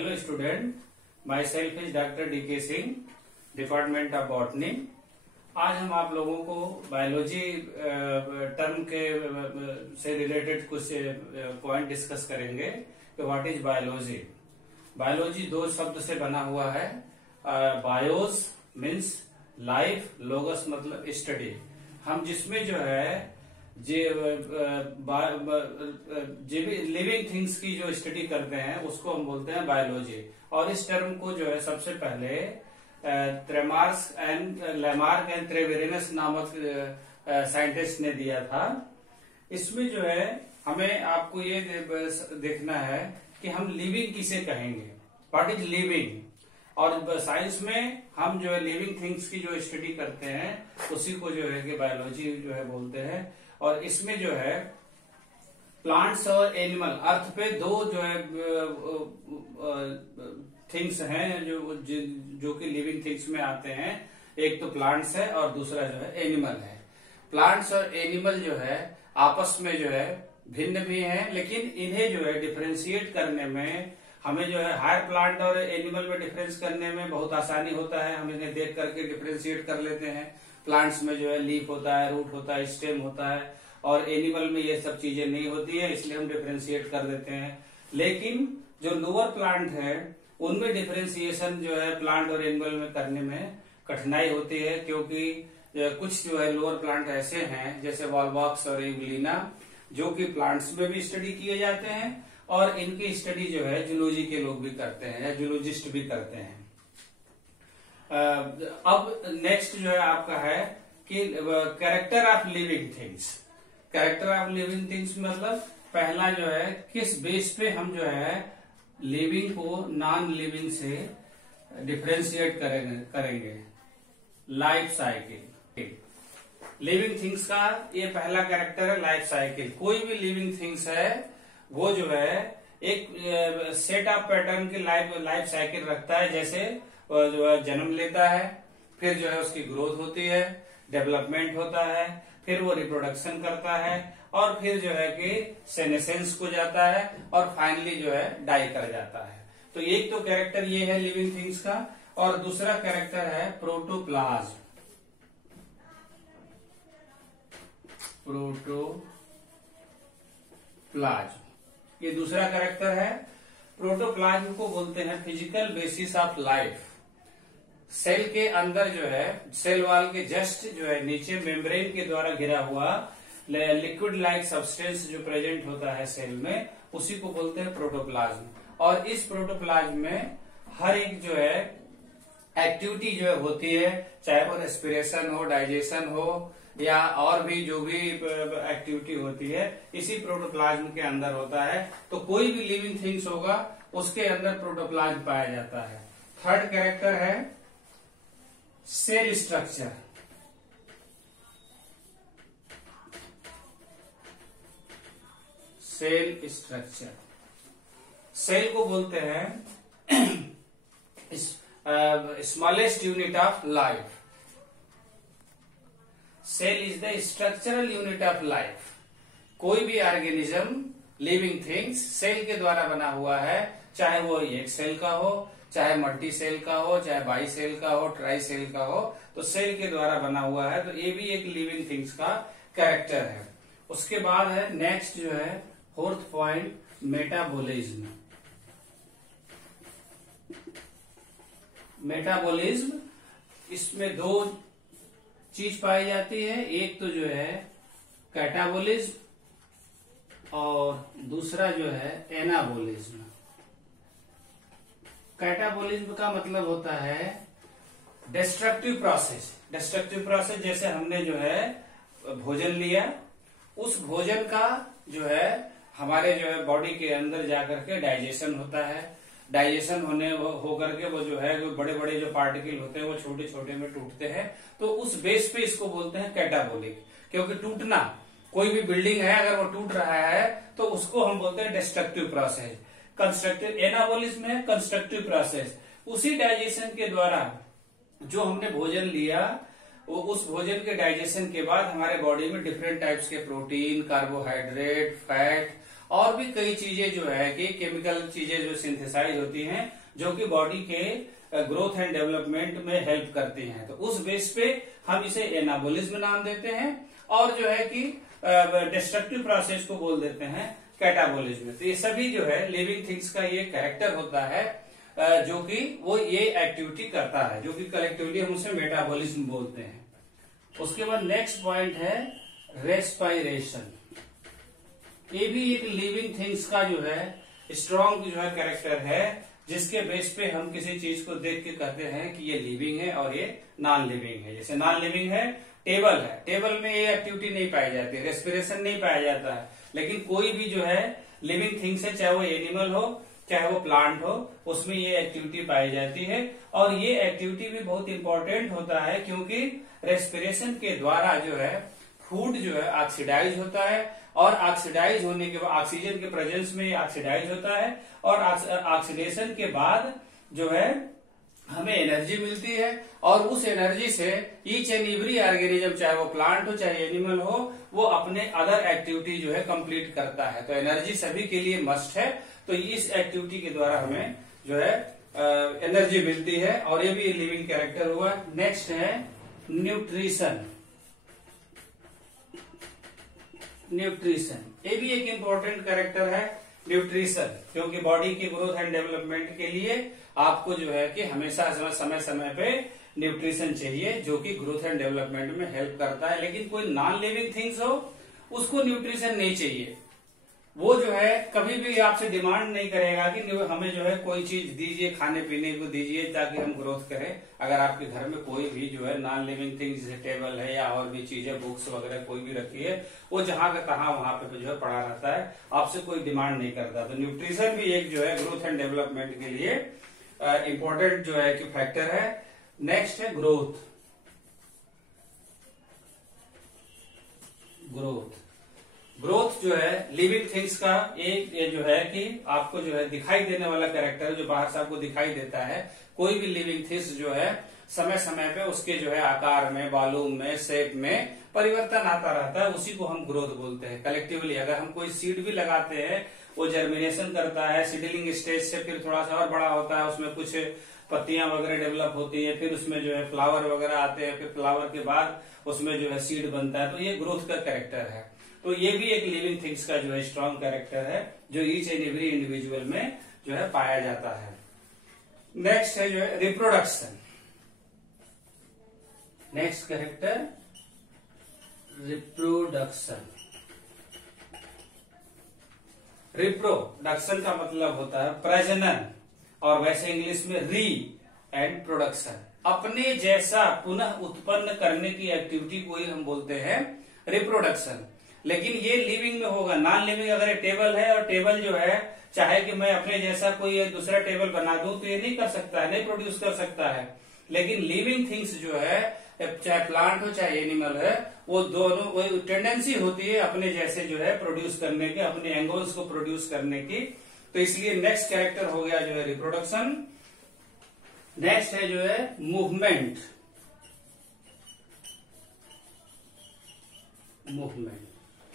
Hello student, myself is Dr. D.K. Singh, department of botany. आज हम आप लोगों को बायोलॉजी टर्म के से रिलेटेड कुछ पॉइंट डिस्कस करेंगे कि व्हाट इज बायोलॉजी। बायोलॉजी दो शब्द से बना हुआ है। बायोस मीन्स लाइफ, लोगस मतलब स्टडी। हम जिसमें जो है लिविंग थिंग्स की जो स्टडी करते हैं उसको हम बोलते हैं बायोलॉजी। और इस टर्म को जो है सबसे पहले लैमार्क एंड त्रेवेरिनस नामक साइंटिस्ट ने दिया था। इसमें जो है हमें आपको ये देखना है कि हम लिविंग किसे कहेंगे, व्हाट इज लिविंग। और साइंस में हम जो है लिविंग थिंग्स की जो स्टडी करते हैं उसी को जो है कि बायोलॉजी जो है बोलते हैं। और इसमें जो है प्लांट्स और एनिमल, अर्थ पे दो जो है थिंग्स हैं जो कि लिविंग थिंग्स में आते हैं। एक तो प्लांट्स है और दूसरा जो है एनिमल है। प्लांट्स और एनिमल जो है आपस में जो है भिन्न भी हैं, लेकिन इन्हें जो है डिफरेंशिएट करने में हमें जो है हायर प्लांट और एनिमल में डिफरेंस करने में बहुत आसानी होता है। हम इन्हें देख करके डिफरेंशिएट कर लेते हैं। प्लांट्स में जो है लीफ होता है, रूट होता है, स्टेम होता है, और एनिमल में ये सब चीजें नहीं होती है, इसलिए हम डिफरेंशिएट कर देते हैं। लेकिन जो लोअर प्लांट है उनमें डिफरेंशिएशन जो है प्लांट और एनिमल में करने में कठिनाई होती है, क्योंकि कुछ जो है लोअर प्लांट ऐसे हैं जैसे वॉलवॉक्स और एगुलिना जो कि प्लांट्स में भी स्टडी किए जाते हैं और इनकी स्टडी जो है जूलॉजी के लोग भी करते हैं या जूलॉजिस्ट भी करते हैं। अब नेक्स्ट जो है आपका है कि character of living things. Character of living things मतलब पहला जो है किस बेस पे हम जो है लिविंग को नॉन लिविंग से डिफरेंशिएट करेंगे। लाइफ साइकिल, लिविंग थिंग्स का ये पहला कैरेक्टर है लाइफ साइकिल। कोई भी लिविंग थिंग्स है वो जो है एक सेट ऑफ पैटर्न की लाइफ साइकिल रखता है। जैसे जो है जन्म लेता है, फिर जो है उसकी ग्रोथ होती है, डेवलपमेंट होता है, फिर वो रिप्रोडक्शन करता है, और फिर जो है कि सेनेसेंस को जाता है, और फाइनली जो है डाई कर जाता है। तो एक तो कैरेक्टर ये है लिविंग थिंग्स का। और दूसरा कैरेक्टर है प्रोटोप्लाज्म। ये दूसरा कैरेक्टर है। प्रोटोप्लाज्म को बोलते हैं physical basis of life. Cell के अंदर जो है सेल वॉल के जस्ट जो है नीचे मेम्ब्रेन के द्वारा घिरा हुआ लिक्विड लाइक सब्सटेंस जो प्रेजेंट होता है सेल में, उसी को बोलते हैं प्रोटोप्लाज्म। और इस प्रोटोप्लाज्म में हर एक जो है एक्टिविटी जो है होती है, चाहे वो रेस्पिरेशन हो, डाइजेशन हो, या और भी जो भी एक्टिविटी होती है, इसी प्रोटोप्लाज्म के अंदर होता है। तो कोई भी लिविंग थिंग्स होगा उसके अंदर प्रोटोप्लाज्म पाया जाता है। थर्ड कैरेक्टर है cell structure. Cell structure, cell को बोलते हैं smallest unit of life. Cell is the structural unit of life. कोई भी ऑर्गेनिज्म, लिविंग थिंग्स सेल के द्वारा बना हुआ है, चाहे वो एक सेल का हो, चाहे मल्टी सेल का हो, चाहे बाई सेल का हो, ट्राई सेल का हो, तो सेल के द्वारा बना हुआ है। तो ये भी एक लिविंग थिंग्स का कैरेक्टर है। उसके बाद है नेक्स्ट जो है फोर्थ पॉइंट, मेटाबॉलिज्म। मेटाबॉलिज्म, इसमें दो चीज पाई जाती है। एक तो जो है कैटाबॉलिज्म और दूसरा जो है एनाबॉलिज्म। कैटाबॉलिज्म का मतलब होता है डिस्ट्रक्टिव प्रोसेस। डिस्ट्रक्टिव प्रोसेस जैसे हमने जो है भोजन लिया, उस भोजन का जो है हमारे जो है बॉडी के अंदर जाकर के डाइजेशन होता है। डाइजेशन होकर के वो जो है जो बड़े बड़े जो पार्टिकल होते हैं वो छोटे छोटे में टूटते हैं। तो उस बेस पे इसको बोलते हैं कैटाबॉलिक। क्योंकि टूटना, कोई भी बिल्डिंग है अगर वो टूट रहा है तो उसको हम बोलते हैं डिस्ट्रक्टिव प्रोसेस। कंस्ट्रक्टिव, एनाबॉलिज्म है कंस्ट्रक्टिव प्रोसेस। उसी डाइजेशन के द्वारा जो हमने भोजन लिया, वो उस भोजन के डाइजेशन के बाद हमारे बॉडी में डिफरेंट टाइप्स के प्रोटीन, कार्बोहाइड्रेट, फैट और भी कई चीजें जो है कि केमिकल चीजें जो सिंथेसाइज होती हैं जो कि बॉडी के ग्रोथ एंड डेवलपमेंट में हेल्प करती हैं। तो उस बेस पे हम इसे एनाबोलिज्म नाम देते हैं और जो है कि डिस्ट्रक्टिव प्रोसेस को बोल देते हैं कैटाबोलिज्म। तो ये सभी जो है लिविंग थिंग्स का ये कैरेक्टर होता है जो कि वो ये एक्टिविटी करता है, जो कि कलेक्टिवली हम उसे मेटाबॉलिज्म बोलते हैं। उसके बाद नेक्स्ट पॉइंट है रेस्पायरेशन। ये भी एक लिविंग थिंग्स का जो है स्ट्रॉन्ग जो है कैरेक्टर है, जिसके बेस पे हम किसी चीज को देख के कहते हैं कि ये लिविंग है और ये नॉन लिविंग है। जैसे नॉन लिविंग है टेबल में ये एक्टिविटी नहीं पाई जाती, रेस्पिरेशन नहीं पाया जाता है, लेकिन कोई भी जो है लिविंग थिंग्स है, चाहे वो एनिमल हो चाहे वो प्लांट हो, उसमें ये एक्टिविटी पाई जाती है। और ये एक्टिविटी भी बहुत इंपॉर्टेंट होता है क्योंकि रेस्पिरेशन के द्वारा जो है फूड जो है ऑक्सीडाइज होता है और ऑक्सीडाइज होने के बाद ऑक्सीजन के प्रेजेंस में ऑक्सीडाइज होता है और ऑक्सीडेशन के बाद जो है हमें एनर्जी मिलती है और उस एनर्जी से ईच एंड एवरी ऑर्गेनिज्म, चाहे वो प्लांट हो चाहे एनिमल हो, वो अपने अदर एक्टिविटी जो है कंप्लीट करता है। तो एनर्जी सभी के लिए मस्ट है। तो इस एक्टिविटी के द्वारा हमें जो है एनर्जी मिलती है और ये भी लिविंग कैरेक्टर हुआ। नेक्स्ट है न्यूट्रिशन। ये भी एक इम्पोर्टेंट कैरेक्टर है न्यूट्रिशन, क्योंकि बॉडी की ग्रोथ एंड डेवलपमेंट के लिए आपको जो है कि हमेशा समय समय पे न्यूट्रिशन चाहिए, जो कि ग्रोथ एंड डेवलपमेंट में हेल्प करता है। लेकिन कोई नॉन लिविंग थिंग्स हो उसको न्यूट्रिशन नहीं चाहिए, वो जो है कभी भी आपसे डिमांड नहीं करेगा कि हमें जो है कोई चीज दीजिए, खाने पीने को दीजिए ताकि हम ग्रोथ करें। अगर आपके घर में कोई भी जो है नॉन लिविंग थिंग जैसे टेबल है या और भी चीजें बुक्स वगैरह कोई भी रखी है, वो जहां का कहा वहां पे जो है पड़ा रहता है, आपसे कोई डिमांड नहीं करता। तो न्यूट्रिशन भी एक जो है ग्रोथ एंड डेवलपमेंट के लिए इंपॉर्टेंट जो है कि फैक्टर है। नेक्स्ट है ग्रोथ। ग्रोथ जो है लिविंग थिंग्स का एक ये जो है कि आपको जो है दिखाई देने वाला कैरेक्टर जो बाहर से आपको दिखाई देता है। कोई भी लिविंग थिंग्स जो है समय समय पे उसके जो है आकार में, वॉल्यूम में, शेप में परिवर्तन आता रहता है, उसी को हम ग्रोथ बोलते हैं। कलेक्टिवली अगर हम कोई सीड भी लगाते हैं, वो जर्मिनेशन करता है, सीडलिंग स्टेज से फिर थोड़ा सा और बड़ा होता है, उसमें कुछ पत्तियां वगैरह डेवलप होती है, फिर उसमें जो है फ्लावर वगैरह आते हैं, फिर फ्लावर के बाद उसमें जो है सीड बनता है। तो ये ग्रोथ का कैरेक्टर है। तो ये भी एक लिविंग थिंग्स का जो है स्ट्रॉन्ग कैरेक्टर है, जो ईच एंड एवरी इंडिविजुअल में जो है पाया जाता है। नेक्स्ट है जो है reproduction. Next character reproduction. Reproduction का मतलब होता है प्रजनन, और वैसे इंग्लिश में री एंड प्रोडक्शन। अपने जैसा पुनः उत्पन्न करने की एक्टिविटी को ही हम बोलते हैं रिप्रोडक्शन। लेकिन ये लिविंग में होगा, नॉन लिविंग अगर टेबल है और टेबल जो है चाहे कि मैं अपने जैसा कोई दूसरा टेबल बना दूं तो ये नहीं कर सकता है, नहीं प्रोड्यूस कर सकता है। लेकिन लिविंग थिंग्स जो है चाहे प्लांट हो चाहे एनिमल है, वो दोनों वही टेंडेंसी होती है अपने जैसे जो है प्रोड्यूस करने के, अपने एंगल्स को प्रोड्यूस करने की। तो इसलिए नेक्स्ट कैरेक्टर हो गया जो है रिप्रोडक्शन। नेक्स्ट है जो है मूवमेंट।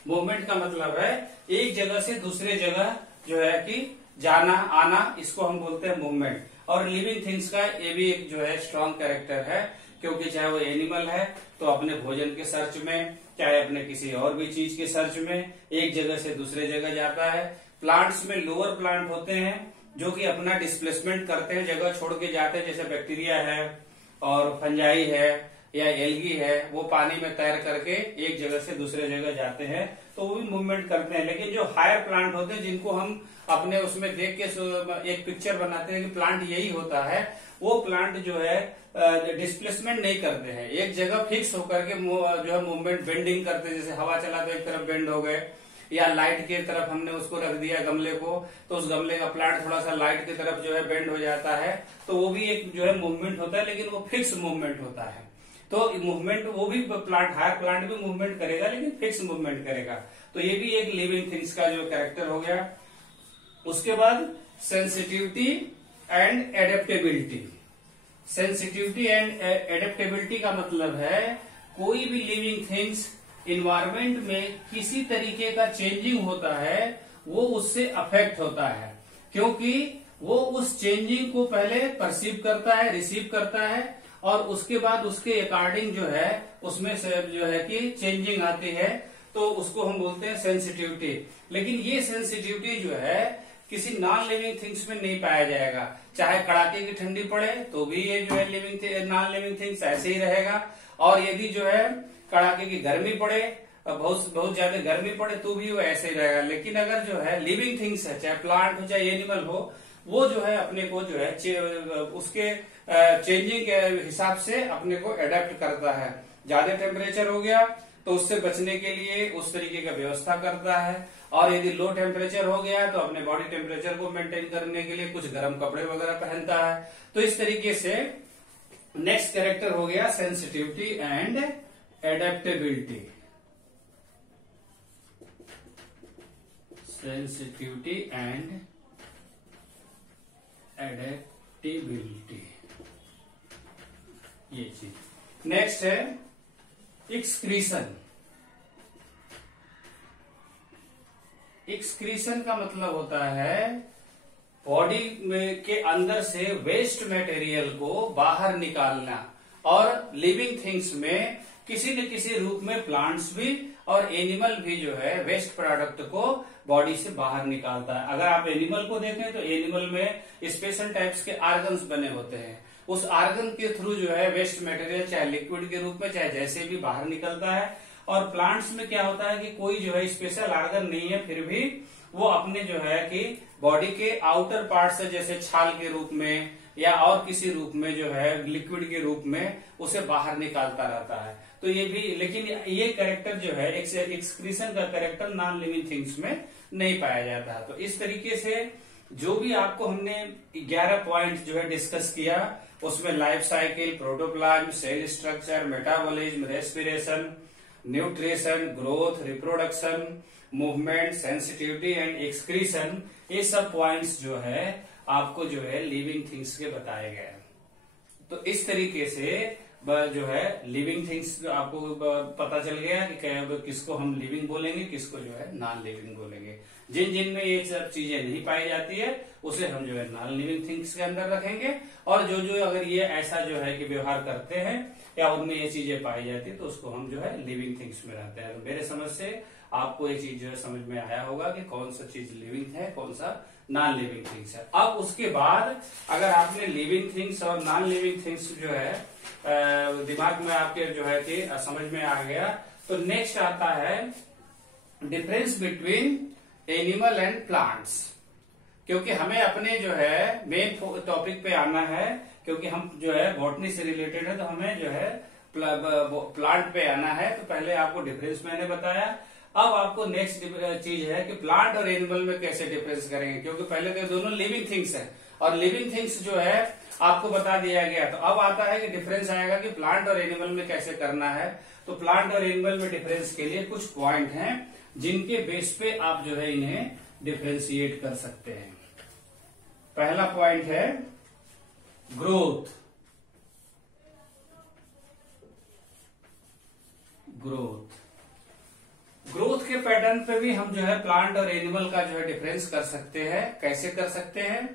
मूवमेंट का मतलब है एक जगह से दूसरे जगह जो है कि जाना आना, इसको हम बोलते हैं मूवमेंट। और लिविंग थिंग्स का ये भी एक जो है स्ट्रॉन्ग कैरेक्टर है, क्योंकि चाहे वो एनिमल है तो अपने भोजन के सर्च में, चाहे अपने किसी और भी चीज के सर्च में एक जगह से दूसरे जगह जाता है। प्लांट्स में लोअर प्लांट होते हैं जो कि अपना डिस्प्लेसमेंट करते हैं, जगह छोड़ के जाते हैं, जैसे बैक्टीरिया है और फंजाई है या एल्गी है, वो पानी में तैर करके एक जगह से दूसरे जगह जाते हैं, तो वो भी मूवमेंट करते हैं। लेकिन जो हायर प्लांट होते हैं जिनको हम अपने उसमें देख के एक पिक्चर बनाते हैं कि प्लांट यही होता है, वो प्लांट जो है डिस्प्लेसमेंट नहीं करते हैं, एक जगह फिक्स होकर के जो है मूवमेंट बेंडिंग करते हैं। जैसे हवा चला तो एक तरफ बेंड हो गए, या लाइट की तरफ हमने उसको रख दिया गमले को, तो उस गमले का प्लांट थोड़ा सा लाइट की तरफ जो है बेंड हो जाता है, तो वो भी एक जो है मूवमेंट होता है, लेकिन वो फिक्स मूवमेंट होता है। तो मूवमेंट वो भी प्लांट, हायर प्लांट भी मूवमेंट करेगा लेकिन फिक्स मूवमेंट करेगा। तो ये भी एक लिविंग थिंग्स का जो कैरेक्टर हो गया। उसके बाद sensitivity and adaptability. Sensitivity and adaptability का मतलब है कोई भी लिविंग थिंग्स इन्वायरमेंट में किसी तरीके का चेंजिंग होता है, वो उससे अफेक्ट होता है, क्योंकि वो उस चेंजिंग को पहले परसीव करता है, रिसीव करता है, और उसके बाद उसके अकॉर्डिंग जो है उसमें से जो है कि चेंजिंग आती है, तो उसको हम बोलते हैं सेंसिटिविटी। लेकिन ये सेंसिटिविटी जो है किसी नॉन लिविंग थिंग्स में नहीं पाया जाएगा। चाहे कड़ाके की ठंडी पड़े तो भी ये जो है नॉन लिविंग थिंग्स ऐसे ही रहेगा, और यदि जो है कड़ाके की गर्मी पड़े, बहुत बहुत ज्यादा गर्मी पड़े तो भी वो ऐसे ही रहेगा। लेकिन अगर जो है लिविंग थिंग्स है, चाहे प्लांट हो चाहे एनिमल हो, वो जो है अपने को जो है उसके चेंजिंग के हिसाब से अपने को एडेप्ट करता है। ज्यादा टेम्परेचर हो गया तो उससे बचने के लिए उस तरीके का व्यवस्था करता है, और यदि लो टेम्परेचर हो गया तो अपने बॉडी टेम्परेचर को मेंटेन करने के लिए कुछ गर्म कपड़े वगैरह पहनता है। तो इस तरीके से नेक्स्ट कैरेक्टर हो गया sensitivity and adaptability. Sensitivity and adaptability, ये चीज। नेक्स्ट है एक्सक्रीशन। एक्सक्रीशन का मतलब होता है बॉडी में के अंदर से वेस्ट मटेरियल को बाहर निकालना, और लिविंग थिंग्स में किसी न किसी रूप में प्लांट्स भी और एनिमल भी जो है वेस्ट प्रोडक्ट को बॉडी से बाहर निकालता है। अगर आप एनिमल को देखें तो एनिमल में स्पेशल टाइप्स के आर्गन्स बने होते हैं, उस आर्गन के थ्रू जो है वेस्ट मटेरियल चाहे लिक्विड के रूप में चाहे जैसे भी बाहर निकलता है। और प्लांट्स में क्या होता है कि कोई जो है स्पेशल आर्गन नहीं है, फिर भी वो अपने जो है कि बॉडी के आउटर पार्ट से जैसे छाल के रूप में या और किसी रूप में जो है लिक्विड के रूप में उसे बाहर निकालता रहता है। तो ये भी, लेकिन ये कैरेक्टर जो है एक्सक्रीशन का कैरेक्टर नॉन लिविंग थिंग्स में नहीं पाया जाता है। तो इस तरीके से जो भी आपको हमने 11 पॉइंट जो है डिस्कस किया, उसमें life cycle, protoplasm, cell structure, metabolism, respiration, nutrition, growth, reproduction, movement, sensitivity and excretion, ये सब पॉइंट्स जो है आपको जो है लिविंग थिंग्स के बताए गए। तो इस तरीके से जो है लिविंग थिंग्स आपको पता चल गया कि किसको हम लिविंग बोलेंगे, किसको जो है नॉन लिविंग बोलेंगे। जिन जिन में ये सब चीजें नहीं पाई जाती है उसे हम जो है नॉन लिविंग थिंग्स के अंदर रखेंगे, और जो जो अगर ये ऐसा जो है कि व्यवहार करते हैं या उनमें ये चीजें पाई जाती है तो उसको हम जो है लिविंग थिंग्स में रहते हैं। तो मेरे समझ से आपको ये चीज जो है समझ में आया होगा कि कौन सा चीज लिविंग है, कौन सा नॉन लिविंग थिंग्स है। अब उसके बाद अगर आपने लिविंग थिंग्स और नॉन लिविंग थिंग्स जो है दिमाग में आपके जो है कि समझ में आ गया, तो नेक्स्ट आता है difference between animal and plants. क्योंकि हमें अपने जो है मेन टॉपिक पे आना है, क्योंकि हम जो है बॉटनी से रिलेटेड है, तो हमें जो है प्लांट पे आना है। तो पहले आपको डिफरेंस मैंने बताया, अब आपको नेक्स्ट चीज है कि प्लांट और एनिमल में कैसे डिफरेंस करेंगे, क्योंकि पहले तो दोनों लिविंग थिंग्स है और लिविंग थिंग्स जो है आपको बता दिया गया। तो अब आता है कि डिफरेंस आएगा कि प्लांट और एनिमल में कैसे करना है। तो प्लांट और एनिमल में डिफरेंस के लिए कुछ पॉइंट हैं जिनके बेस पे आप जो है इन्हें डिफरेंशिएट कर सकते हैं। पहला पॉइंट है ग्रोथ। ग्रोथ के पैटर्न पे भी हम जो है प्लांट और एनिमल का जो है डिफरेंस कर सकते हैं। कैसे कर सकते हैं?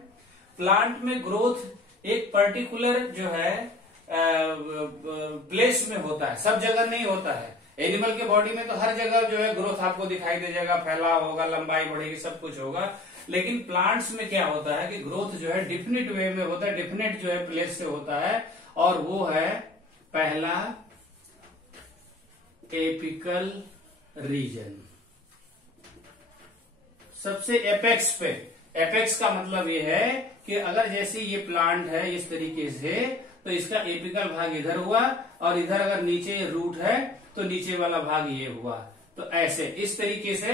प्लांट में ग्रोथ एक पर्टिकुलर जो है प्लेस में होता है, सब जगह नहीं होता है। एनिमल के बॉडी में तो हर जगह जो है ग्रोथ आपको दिखाई दे जाएगा, फैलाव होगा, लंबाई बढ़ेगी, सब कुछ होगा। लेकिन प्लांट्स में क्या होता है कि ग्रोथ जो है डिफिनिट वे में होता है, डिफिनिट जो है प्लेस से होता है, और वो है पहला एपिकल रीजन। सबसे एपेक्स पे, एपेक्स का मतलब ये है कि अगर जैसे ये प्लांट है इस तरीके से, तो इसका एपिकल भाग इधर हुआ, और इधर अगर नीचे रूट है तो नीचे वाला भाग ये हुआ। तो ऐसे इस तरीके से,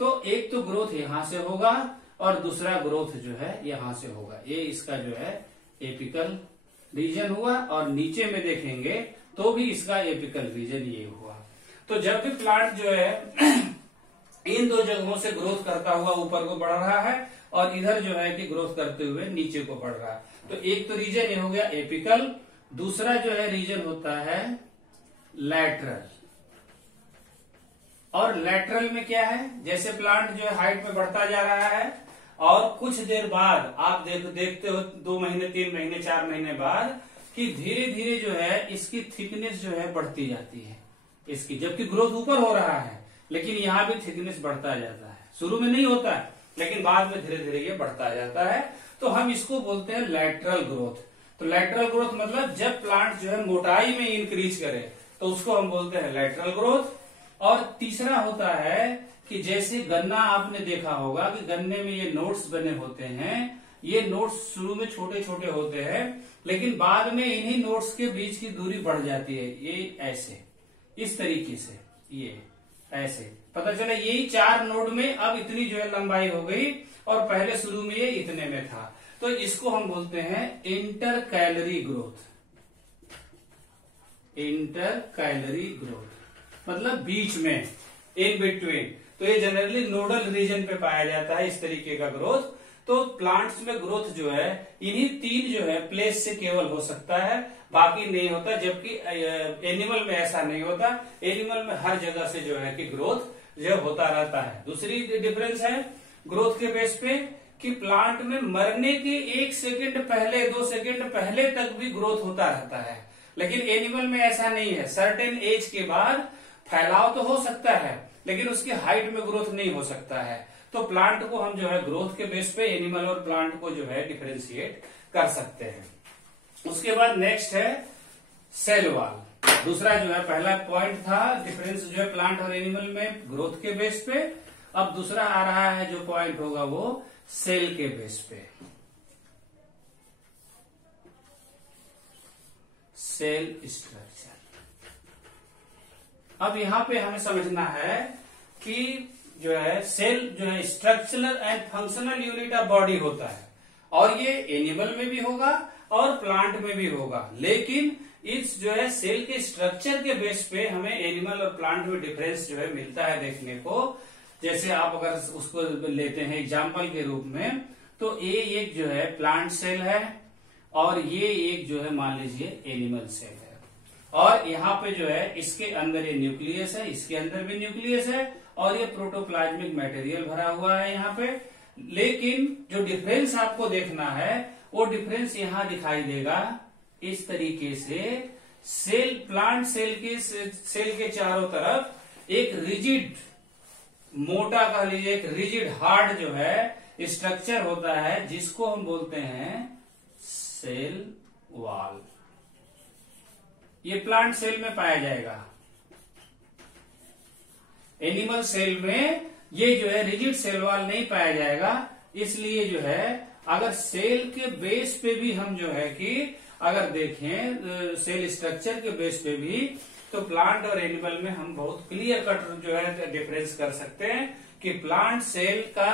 तो एक तो ग्रोथ यहां से होगा और दूसरा ग्रोथ जो है यहां से होगा। ये इसका जो है एपिकल रीजन हुआ, और नीचे में देखेंगे तो भी इसका एपिकल रीजन ये हुआ। तो जब भी प्लांट जो है इन दो जगहों से ग्रोथ करता हुआ ऊपर को बढ़ रहा है, और इधर जो है कि ग्रोथ करते हुए नीचे को बढ़ रहा है, तो एक तो रीजन ये हो गया एपिकल, दूसरा जो है रीजन होता है लैटरल, और लैटरल में क्या है, जैसे प्लांट जो है हाइट में बढ़ता जा रहा है और कुछ देर बाद आप देखते हो 2 महीने 3 महीने 4 महीने बाद कि धीरे धीरे जो है इसकी थिकनेस जो है बढ़ती जाती है इसकी, जबकि ग्रोथ ऊपर हो रहा है लेकिन यहाँ भी थिकनेस बढ़ता जाता है। शुरू में नहीं होता है लेकिन बाद में धीरे धीरे ये बढ़ता जाता है, तो हम इसको बोलते हैं लैटरल ग्रोथ। तो लैटरल ग्रोथ मतलब जब प्लांट जो है मोटाई में इंक्रीज करे तो उसको हम बोलते हैं लैटरल ग्रोथ। और तीसरा होता है कि जैसे गन्ना आपने देखा होगा कि गन्ने में ये नोट्स बने होते हैं, ये नोट्स शुरू में छोटे छोटे होते हैं लेकिन बाद में इन्हीं नोट्स के बीच की दूरी बढ़ जाती है, ये ऐसे इस तरीके से, ये ऐसे पता चला यही 4 नोड में अब इतनी जो है लंबाई हो गई और पहले शुरू में ये इतने में था, तो इसको हम बोलते हैं inter calorie growth. Inter calorie growth मतलब बीच में, इन बिटवीन। तो ये जनरली नोडल रीजन पे पाया जाता है इस तरीके का ग्रोथ। तो प्लांट्स में ग्रोथ जो है इन्हीं 3 जो है प्लेस से केवल हो सकता है, बाकी नहीं होता, जबकि एनिमल में ऐसा नहीं होता। एनिमल में हर जगह से जो है कि ग्रोथ जो होता रहता है। दूसरी डिफरेंस है ग्रोथ के बेस पे कि प्लांट में मरने के 1 सेकंड पहले 2 सेकंड पहले तक भी ग्रोथ होता रहता है, लेकिन एनिमल में ऐसा नहीं है। सर्टेन एज के बाद फैलाव तो हो सकता है लेकिन उसकी हाइट में ग्रोथ नहीं हो सकता है। तो प्लांट को हम जो है ग्रोथ के बेस पे एनिमल और प्लांट को जो है डिफरेंशिएट कर सकते हैं। उसके बाद नेक्स्ट है सेल वॉल। दूसरा जो है पहला पॉइंट था डिफरेंस जो है प्लांट और एनिमल में ग्रोथ के बेस पे, अब दूसरा आ रहा है जो पॉइंट होगा वो सेल के बेस पे, सेल स्ट्रक्चर। अब यहां पे हमें समझना है कि जो है सेल जो है structural and functional unit of body होता है और ये एनिमल में भी होगा और प्लांट में भी होगा, लेकिन इस जो है सेल के स्ट्रक्चर के बेस पे हमें एनिमल और प्लांट में डिफरेंस जो है मिलता है देखने को। जैसे आप अगर उसको लेते हैं एग्जाम्पल के रूप में, तो ये एक जो है प्लांट सेल है और ये एक जो है मान लीजिए एनिमल सेल है, और यहाँ पे जो है इसके अंदर ये न्यूक्लियस है, इसके अंदर भी न्यूक्लियस है और ये प्रोटोप्लाज्मिक मटेरियल भरा हुआ है यहाँ पे। लेकिन जो डिफरेंस आपको देखना है वो डिफरेंस यहाँ दिखाई देगा इस तरीके से। सेल प्लांट सेल के चारों तरफ एक रिजिड, मोटा कह लीजिए एक रिजिड हार्ड जो है स्ट्रक्चर होता है जिसको हम बोलते हैं सेल वॉल। ये प्लांट सेल में पाया जाएगा। एनिमल सेल में ये जो है रिजिड सेल वॉल नहीं पाया जाएगा, इसलिए जो है अगर सेल के बेस पे भी हम जो है कि अगर देखें सेल स्ट्रक्चर के बेस पे भी, तो प्लांट और एनिमल में हम बहुत क्लियर कट जो है डिफरेंस कर सकते हैं कि प्लांट सेल का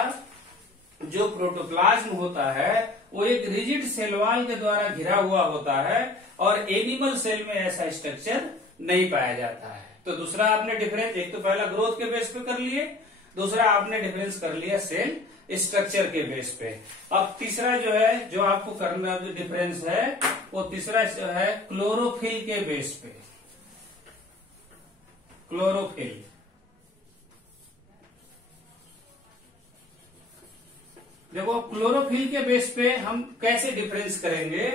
जो प्रोटोप्लाज्म होता है वो एक रिजिड सेल वॉल के द्वारा घिरा हुआ होता है और एनिमल सेल में ऐसा स्ट्रक्चर नहीं पाया जाता है। तो दूसरा आपने डिफरेंस, एक तो पहला ग्रोथ के बेस पे कर लिए, दूसरा आपने डिफरेंस कर लिया सेल स्ट्रक्चर के बेस पे। अब तीसरा जो है जो आपको करना जो डिफरेंस है वो तीसरा है क्लोरोफिल के बेस पे। क्लोरोफिल देखो, क्लोरोफिल के बेस पे हम कैसे डिफरेंस करेंगे।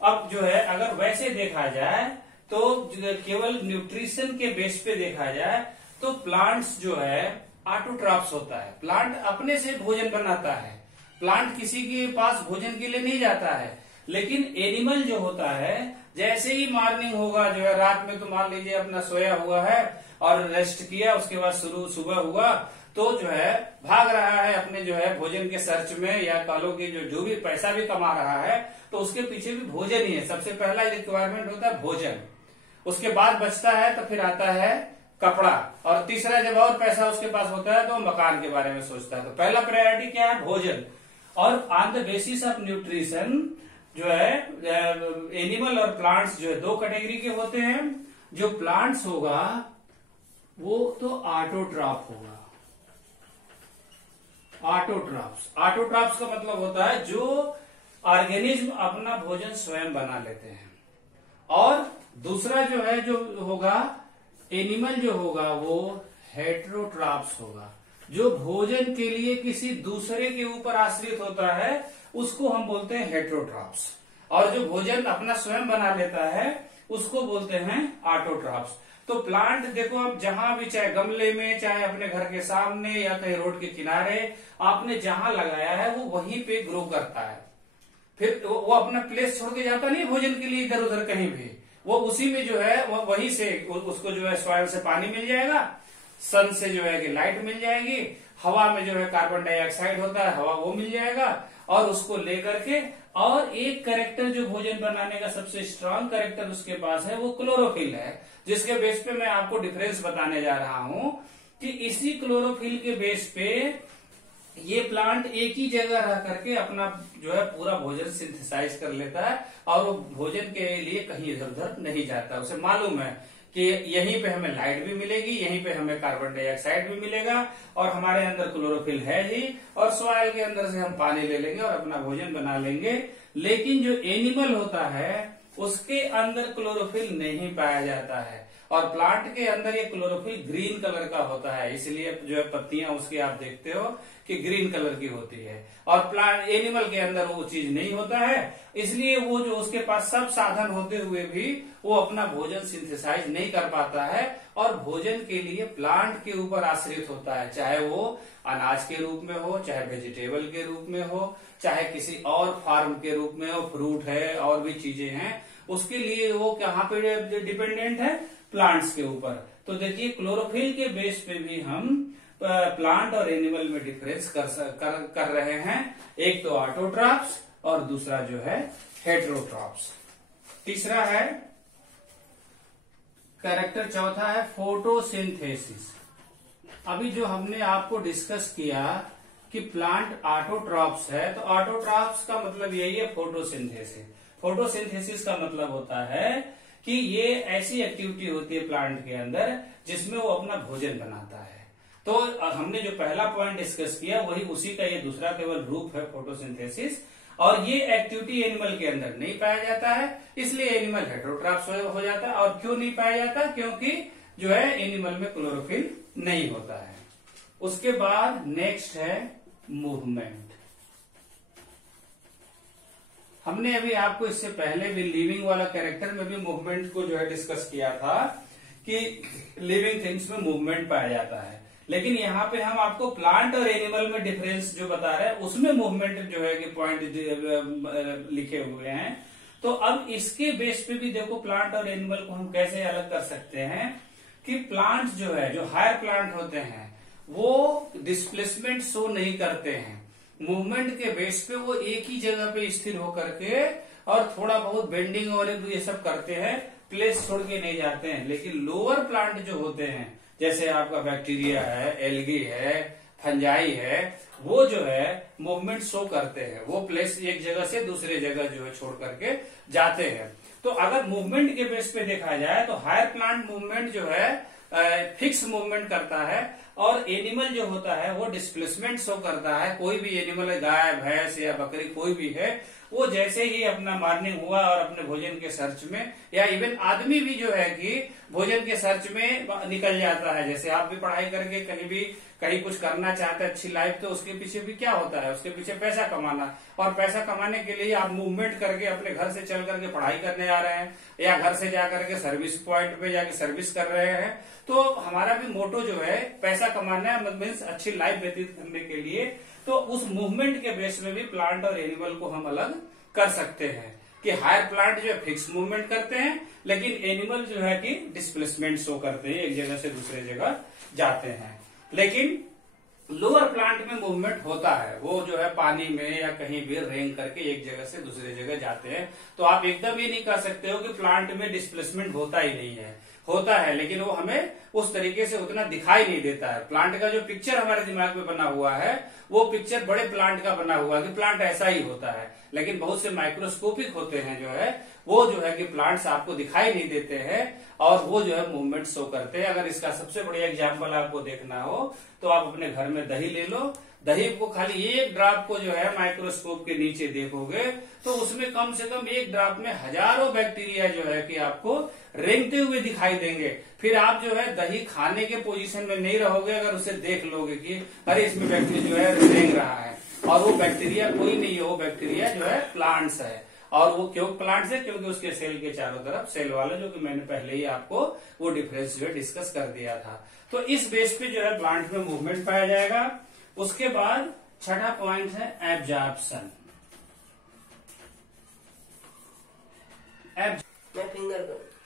अब जो है अगर वैसे देखा जाए तो केवल न्यूट्रिशन के बेस पे देखा जाए तो प्लांट्स जो है ऑटोट्रॉफ्स होता है, प्लांट अपने से भोजन बनाता है, प्लांट किसी के पास भोजन के लिए नहीं जाता है। लेकिन एनिमल जो होता है जैसे ही मॉर्निंग होगा जो है, रात में तो मान लीजिए अपना सोया हुआ है और रेस्ट किया, उसके बाद सुबह हुआ तो जो है भाग रहा है अपने जो है भोजन के सर्च में, या कालों की जो भी पैसा भी कमा रहा है तो उसके पीछे भी भोजन ही है। सबसे पहला रिक्वायरमेंट होता है भोजन, उसके बाद बचता है तो फिर आता है कपड़ा, और तीसरा जब और पैसा उसके पास होता है तो मकान के बारे में सोचता है। तो पहला प्रायोरिटी क्या है, भोजन। और on the basis of nutrition जो है एनिमल और प्लांट्स जो है 2 कैटेगरी के होते हैं। जो प्लांट्स होगा वो तो ऑटोट्रॉफ होगा। ऑटोट्रॉफ्स का मतलब होता है जो ऑर्गेनिज्म अपना भोजन स्वयं बना लेते हैं। और दूसरा जो है जो होगा एनिमल जो होगा वो हेटेरोट्रॉप्स होगा। जो भोजन के लिए किसी दूसरे के ऊपर आश्रित होता है उसको हम बोलते हैं हेटेरोट्रॉप्स, और जो भोजन अपना स्वयं बना लेता है उसको बोलते हैं ऑटोट्रॉप्स। तो प्लांट देखो, आप जहां भी, चाहे गमले में, चाहे अपने घर के सामने या कहीं रोड के किनारे, आपने जहां लगाया है वो वहीं पे ग्रो करता है। फिर वो अपना प्लेस छोड़ के जाता नहीं भोजन के लिए इधर उधर कहीं भी, वो उसी में जो है वो वहीं से उसको जो है सॉइल से पानी मिल जाएगा, सन से जो है कि लाइट मिल जाएगी, हवा में जो है कार्बन डाइऑक्साइड होता है हवा वो मिल जाएगा, और उसको लेकर के, और एक कैरेक्टर जो भोजन बनाने का सबसे स्ट्रांग कैरेक्टर उसके पास है वो क्लोरोफिल है, जिसके बेस पे मैं आपको डिफरेंस बताने जा रहा हूं कि इसी क्लोरोफिल के बेस पे ये प्लांट एक ही जगह रह करके अपना जो है पूरा भोजन सिंथेसाइज कर लेता है, और वो भोजन के लिए कहीं इधर उधर नहीं जाता। उसे मालूम है कि यहीं पे हमें लाइट भी मिलेगी, यहीं पे हमें कार्बन डाइऑक्साइड भी मिलेगा, और हमारे अंदर क्लोरोफिल है ही, और सॉइल के अंदर से हम पानी ले लेंगे और अपना भोजन बना लेंगे। लेकिन जो एनिमल होता है उसके अंदर क्लोरोफिल नहीं पाया जाता है, और प्लांट के अंदर ये क्लोरोफिल ग्रीन कलर का होता है, इसलिए जो है पत्तियां उसकी आप देखते हो कि ग्रीन कलर की होती है, और प्लांट एनिमल के अंदर वो चीज नहीं होता है, इसलिए वो जो उसके पास सब साधन होते हुए भी वो अपना भोजन सिंथेसाइज नहीं कर पाता है, और भोजन के लिए प्लांट के ऊपर आश्रित होता है, चाहे वो अनाज के रूप में हो, चाहे वेजिटेबल के रूप में हो, चाहे किसी और फार्म के रूप में हो, फ्रूट है और भी चीजें हैं, उसके लिए वो कहाँ पे डिपेंडेंट है, प्लांट्स के ऊपर। तो देखिए क्लोरोफिल के बेस पे भी हम प्लांट और एनिमल में डिफरेंस कर रहे हैं, एक तो ऑटोट्रॉप्स और दूसरा जो है हेटेरोट्रॉप्स। तीसरा है कैरेक्टर, चौथा है फोटोसिंथेसिस। अभी जो हमने आपको डिस्कस किया कि प्लांट ऑटोट्रॉप्स है, तो ऑटोट्रॉप्स का मतलब यही है फोटोसिंथेसिस। फोटोसिंथेसिस का मतलब होता है कि ये ऐसी एक्टिविटी होती है प्लांट के अंदर जिसमें वो अपना भोजन बनाता है। तो हमने जो पहला पॉइंट डिस्कस किया वही उसी का ये दूसरा केवल रूप है फोटोसिंथेसिस, और ये एक्टिविटी एनिमल के अंदर नहीं पाया जाता है, इसलिए एनिमल हेटेरोट्रॉप्स हो जाता है। और क्यों नहीं पाया जाता, क्योंकि जो है एनिमल में क्लोरोफिल नहीं होता है। उसके बाद नेक्स्ट है मूवमेंट। हमने अभी आपको इससे पहले भी लिविंग वाला कैरेक्टर में भी मूवमेंट को जो है डिस्कस किया था कि लिविंग थिंग्स में मूवमेंट पाया जाता है, लेकिन यहाँ पे हम आपको प्लांट और एनिमल में डिफरेंस जो बता रहे हैं उसमें मूवमेंट जो है कि पॉइंट लिखे हुए हैं। तो अब इसके बेस पे भी देखो प्लांट और एनिमल को हम कैसे अलग कर सकते हैं कि प्लांट जो है, जो हायर प्लांट होते हैं वो डिस्प्लेसमेंट शो नहीं करते हैं, मूवमेंट के बेस पे वो एक ही जगह पे स्थिर होकर के और थोड़ा बहुत बेंडिंग और ये सब करते हैं, प्लेस छोड़ के नहीं जाते हैं। लेकिन लोअर प्लांट जो होते हैं जैसे आपका बैक्टीरिया है, एल्गी है, फंजाई है, वो जो है मूवमेंट शो करते हैं, वो प्लेस एक जगह से दूसरे जगह जो है छोड़ करके जाते हैं। तो अगर मूवमेंट के बेस पे देखा जाए तो हायर प्लांट मूवमेंट जो है फिक्स मूवमेंट करता है, और एनिमल जो होता है वो डिस्प्लेसमेंट शो करता है। कोई भी एनिमल, गाय भैंस या बकरी कोई भी है, वो जैसे ही अपना मॉर्निंग हुआ और अपने भोजन के सर्च में, या इवन आदमी भी जो है कि भोजन के सर्च में निकल जाता है। जैसे आप भी पढ़ाई करके कहीं कुछ करना चाहते हैं अच्छी लाइफ, तो उसके पीछे भी क्या होता है, उसके पीछे पैसा कमाना, और पैसा कमाने के लिए आप मूवमेंट करके अपने घर से चल करके पढ़ाई करने जा रहे हैं, या घर से जाकर के सर्विस पॉइंट पे जाके सर्विस कर रहे हैं। तो हमारा भी मोटो जो है पैसा कमाना है, मीन्स अच्छी लाइफ व्यतीत करने के लिए। तो उस मूवमेंट के बेस में भी प्लांट और एनिमल को हम अलग कर सकते हैं कि हायर प्लांट जो है फिक्स मूवमेंट करते हैं, लेकिन एनिमल जो है कि डिस्प्लेसमेंट शो करते हैं, एक जगह से दूसरे जगह जाते हैं। लेकिन लोअर प्लांट में मूवमेंट होता है, वो जो है पानी में या कहीं भी रेंग करके एक जगह से दूसरे जगह जाते हैं। तो आप एकदम ये नहीं कह सकते हो कि प्लांट में डिस्प्लेसमेंट होता ही नहीं है, होता है, लेकिन वो हमें उस तरीके से उतना दिखाई नहीं देता है। प्लांट का जो पिक्चर हमारे दिमाग में बना हुआ है वो पिक्चर बड़े प्लांट का बना हुआ है कि प्लांट ऐसा ही होता है, लेकिन बहुत से माइक्रोस्कोपिक होते हैं जो है वो जो है कि प्लांट्स आपको दिखाई नहीं देते हैं और वो जो है मूवमेंट शो करते हैं। अगर इसका सबसे बढ़िया एग्जाम्पल आपको देखना हो तो आप अपने घर में दही ले लो, दही को खाली एक ड्रॉप को जो है माइक्रोस्कोप के नीचे देखोगे तो उसमें कम से कम एक ड्रॉप में हजारों बैक्टीरिया जो है कि आपको रेंगते हुए दिखाई देंगे। फिर आप जो है दही खाने के पोजीशन में नहीं रहोगे अगर उसे देख लोगे कि अरे इसमें बैक्टीरिया जो है रेंग रहा है, और वो बैक्टीरिया कोई नहीं है, वो बैक्टीरिया जो है प्लांट्स है। और वो क्यों प्लांट्स है? क्योंकि उसके सेल के चारों तरफ सेल वाले, जो कि मैंने पहले ही आपको वो डिफरेंस जो है डिस्कस कर दिया था। तो इस बेस पे जो है प्लांट में मूवमेंट पाया जाएगा। उसके बाद छठा पॉइंट है एब्जॉर्प्शन।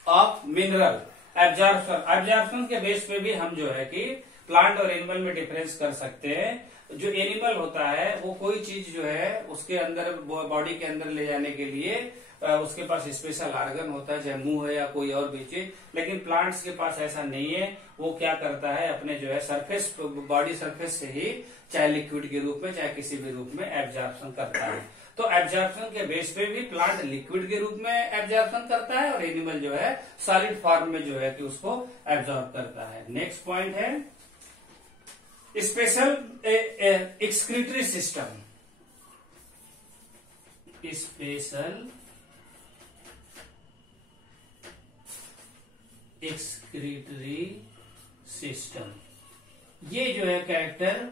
Of mineral. एब्जॉर्प्शन के बेस पे भी हम जो है कि प्लांट और एनिमल में डिफरेंस कर सकते हैं। जो एनिमल होता है वो कोई चीज जो है उसके अंदर बॉडी के अंदर ले जाने के लिए उसके पास स्पेशल ऑर्गन होता है, चाहे मुंह है या कोई और भी चीज, लेकिन प्लांट्स के पास ऐसा नहीं है। वो क्या करता है, अपने जो है सरफेस, बॉडी सरफेस से ही, चाहे लिक्विड के रूप में चाहे किसी भी रूप में एब्जॉर्प्शन करता है। तो एब्जॉर्प्शन के बेस पे भी प्लांट लिक्विड के रूप में एब्जॉर्प्शन करता है और एनिमल जो है सॉलिड फॉर्म में जो है कि उसको एब्जॉर्ब करता है। नेक्स्ट पॉइंट है special excretory system. Special excretory system, ये जो है कैरेक्टर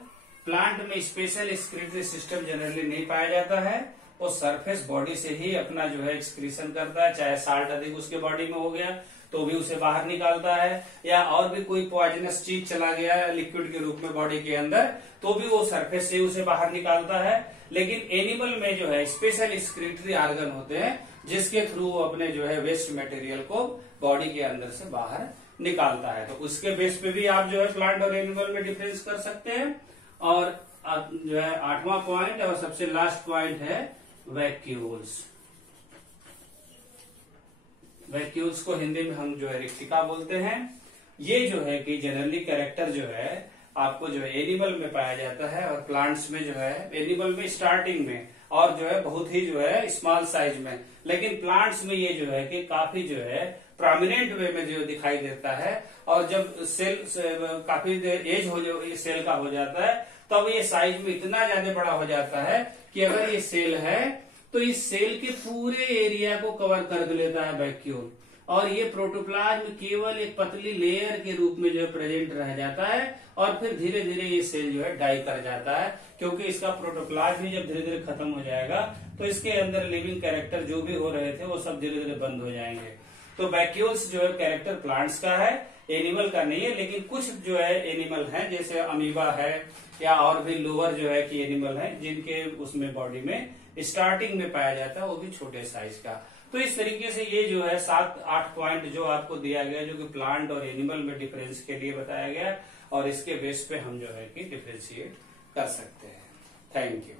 प्लांट में स्पेशल एक्सक्रीटरी सिस्टम जनरली नहीं पाया जाता है। वो सरफेस बॉडी से ही अपना जो है एक्सक्रीशन करता है, चाहे साल्ट अधिक उसके बॉडी में हो गया तो भी उसे बाहर निकालता है, या और भी कोई पॉइजनस चीज चला गया लिक्विड के रूप में बॉडी के अंदर तो भी वो सरफेस से उसे बाहर निकालता है। लेकिन एनिमल में जो है स्पेशल एक्सक्रीटरी ऑर्गन होते हैं जिसके थ्रू वो अपने जो है वेस्ट मटेरियल को बॉडी के अंदर से बाहर निकालता है। तो उसके बेस पे भी आप जो है प्लांट और एनिमल में डिफरेंस कर सकते हैं। और जो है आठवां पॉइंट और सबसे लास्ट पॉइंट है वैक्यूल्स। वैक्यूल्स को हिंदी में हम जो है रिक्तिका बोलते हैं। ये जो है कि जनरली कैरेक्टर जो है आपको जो है एनिमल में पाया जाता है और प्लांट्स में जो है, एनिमल में स्टार्टिंग में और जो है बहुत ही जो है स्मॉल साइज में, लेकिन प्लांट्स में ये जो है कि काफी जो है प्रोमिनेंट वे में जो दिखाई देता है। और जब सेल काफी एज हो जो सेल का हो जाता है तब ये साइज में इतना ज्यादा बड़ा हो जाता है कि अगर ये सेल है तो इस सेल के पूरे एरिया को कवर कर लेता है वैक्यूल, और ये प्रोटोप्लाज्म केवल एक पतली लेयर के रूप में जो है प्रेजेंट रह जाता है और फिर धीरे धीरे ये सेल जो है डाई कर जाता है, क्योंकि इसका प्रोटोप्लाज्म जब धीरे धीरे खत्म हो जाएगा तो इसके अंदर लिविंग कैरेक्टर जो भी हो रहे थे वो सब धीरे धीरे बंद हो जाएंगे। तो वैक्यूल्स जो है कैरेक्टर प्लांट्स का है, एनिमल का नहीं है। लेकिन कुछ जो है एनिमल है जैसे अमीबा है या और भी लोअर जो है कि एनिमल है जिनके उसमें बॉडी में स्टार्टिंग में पाया जाता है, वो भी छोटे साइज का। तो इस तरीके से ये जो है 7-8 पॉइंट जो आपको दिया गया जो कि प्लांट और एनिमल में डिफरेंस के लिए बताया गया, और इसके बेस पे हम जो है कि डिफरेंशिएट कर सकते हैं। Thank you.